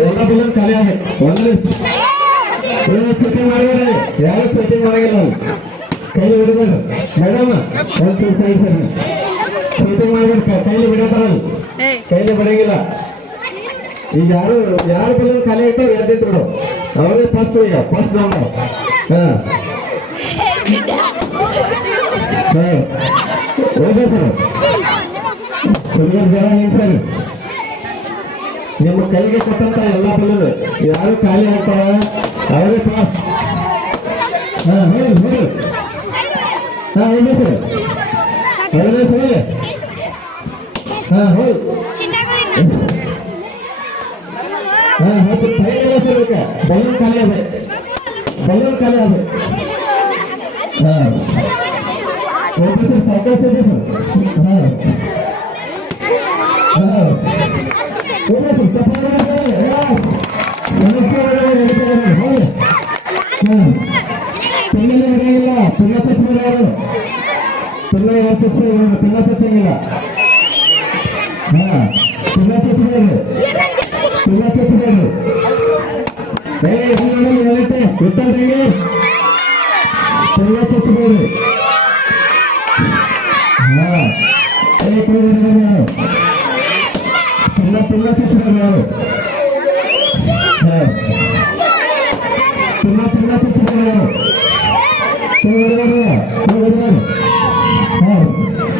ಎಲ್ಲ ಬಿಲ್ ಖಾಲಿ ಆಗಿ ಒಂದೇ ಶೂಟಿಂಗ್ ಮಾಡಿದ್ರೆ ಯಾರು ಶೂಟಿಂಗ್ ಮಾಡಂಗಿಲ್ಲ ಕೈಲಿ ಬಿಡಬೇಡ ಮೇಡಮ್ ಒಂದು ಸೈಡ್ ಸರಿ ಶೂಟಿಂಗ್ ಮಾಡ್ಬೇಕು ಕೈಲಿ ಬಿಡತಾರಲ್ಲ ಕೈಲಿ ಬಿಡಂಗಿಲ್ಲ ಈಗ ಯಾರು ಬಿಲ್ ಖಾಲಿ ಇಟ್ಟು ಎದ್ದಿಟ್ಟು ಬಿಡು ಅವರೇ ಫಸ್ಟ್ ಈಗ ಫಸ್ಟ್ ನಂಬರ್ ಓಕೆ ಸರ್ ಸುಮಾರು ಜನ ನಿಂತಾರೆ ನಿಮ್ಮ ಕೈಗೆ ಕೊಟ್ಟಂತ ಎಲ್ಲ ಬಿಲ್ಲು ಯಾರು ಖಾಲಿ ಆಗ್ತಾವ ಅವರೇ ಪಾಸ್ ಹೇಳಿ ಹೇಳಿ ಹೇಳಿ ಸರ್ ಅವರೇ ಹೇಳಿ ಹೋಗಿ ಹೋಗಿ ಫೈನಲ್ ಸರ್ ಬಲೂನ್ ಖಾಲಿ ಅದೆ ಬಲೂನ್ ಖಾಲಿ ಅದೆ ಓಕೆ ಸರ್ ಸಾವಕಾಶ ಇದೆ ಸರ್